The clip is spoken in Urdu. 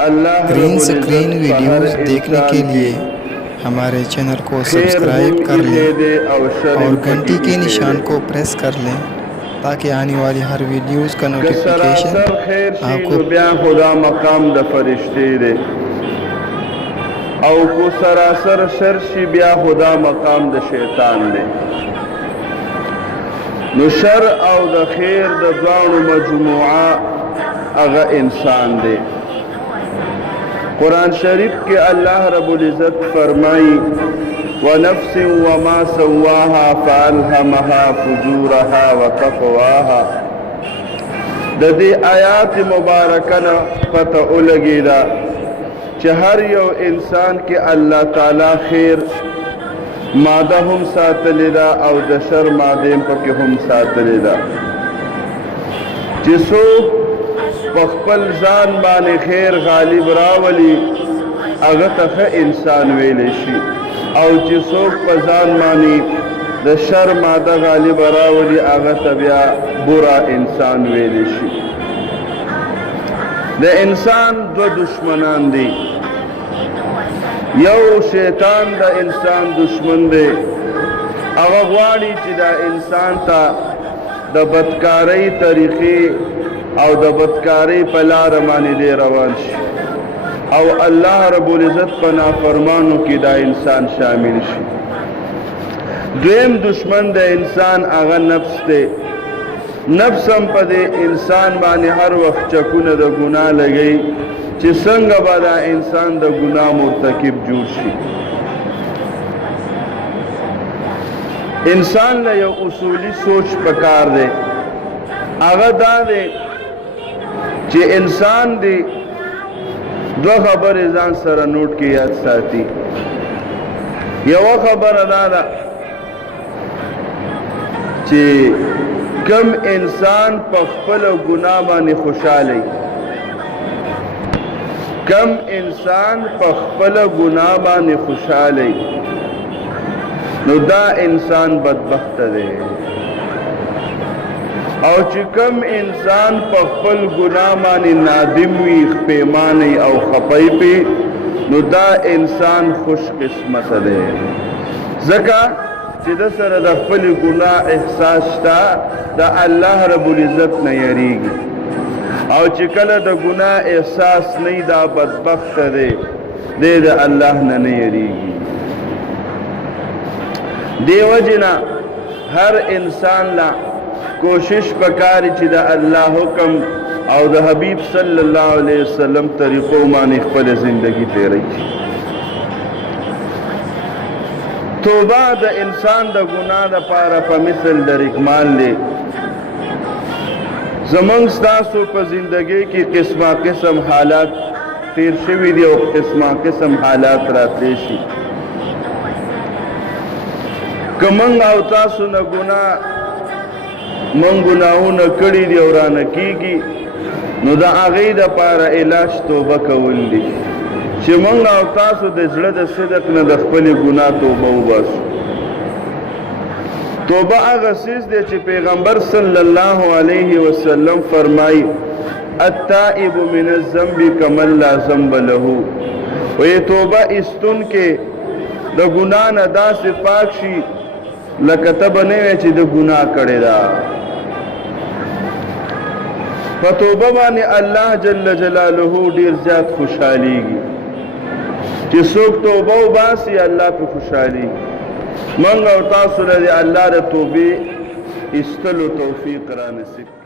گرین سکرین ویڈیوز دیکھنے کے لیے ہمارے چینل کو سبسکرائب کر لیں اور گھنٹی کے نشان کو پریس کر لیں تاکہ آنے والی ہر ویڈیوز کا نوٹیفیکیشن آپ کو خدا مقام د فرشتے دے او کو سراسر شر شي بیا خدا مقام د شیطان دے. نو شر او د خیر د دوانو مجموعه اغا انسان دے. قرآن شریف کے اللہ رب العزت فرمائی وَنَفْسٍ وَمَا سَوَّاهَا فَأَلْهَمَهَا فُجُورَهَا وَتَقْوَاهَا. د دې آیات مبارکنا پتہ اولگی دا چې هر یو انسان کې اللہ تعالی خیر ماده هم ساتلی دا او د شر ماده هم پکې هم ساتلی دا. چې څوک پخپل ځان باندې خیر غالب راولی هغه ته انسان ویلی شي او چې څوک په ځان باندې د شر ماده غالب راولی هغه ته بیا برا انسان ویلی شي. د انسان دو دشمنان دی. یو شیطان د انسان دشمن دی. هغه غواړي چې دا انسان ته د بدکارۍ طریقې او د بدکاری په لاره باندې دی روان شي او الله رب العزت په نافرمانو کې دا انسان شامل شي. دویم دشمن د انسان هغه نفس دی. نفس هم په دې انسان باندې هر وخت چکونه د ګناه لګوي چې څنګه به دا انسان د ګناه مرتکب جوړ شي. انسان له یو اصولی سوچ پکار دی. هغه دا دی چې انسان دی دو خبر ځان سره نوٹ کې یاد ساتي. یو خبر دا ده چې کم انسان په خپل ګناه باندې خوشاله کم انسان په خپل ګناه باندې خوشاله نو دا انسان بدبخت دی. او چې کم انسان په خپل ګناه باندې نادم وي پښیمانه او خپای پی نو دا انسان خوش قسمت دی. ځکه چې د سره د خپل ګناه احساس شته د الله رب العزت نه یریږي او چې کله د ګناه احساس نه دا بدبخت دی د الله نه یریږي. دیو جنا هر انسان لا کوشش پکاری چې د الله حکم او د حبیب صلی الله علیه وسلم طریقو باندې خپل زندگی تیری. توبه د انسان د ګناه لپاره په مثل د رګمال دی. زمونږ ستاسو په زندگی کې قسمه قسم حالات تیر شوي دي او قسمه قسم حالات راتلی شي. که موږ او تاسو نه ګناه من گناہونا کڑی دی اور آنا کی گی نو دا آغی دا پارا علاج توبہ کول دی چی منگ او تاسو دا زلد صدق نا دا خپلی گناہ توبہ و باسو. توبہ آغا سیز دے چی پیغمبر صلی اللہ علیہ وسلم فرمائی التائب من الزنب کمن لا زنب لہو. وی توبہ استن کے دا گناہ نا دا سے پاک شی لکتب نوے چی دا گناہ کڑے دا. فتوبہ بانے اللہ جل جلالہ دیر زیاد خوشحالی گی کہ سوک توبہ و باسی اللہ پہ خوشحالی گی. منگا و تاثر اللہ رہ توبے استل و توفیق را نصیب.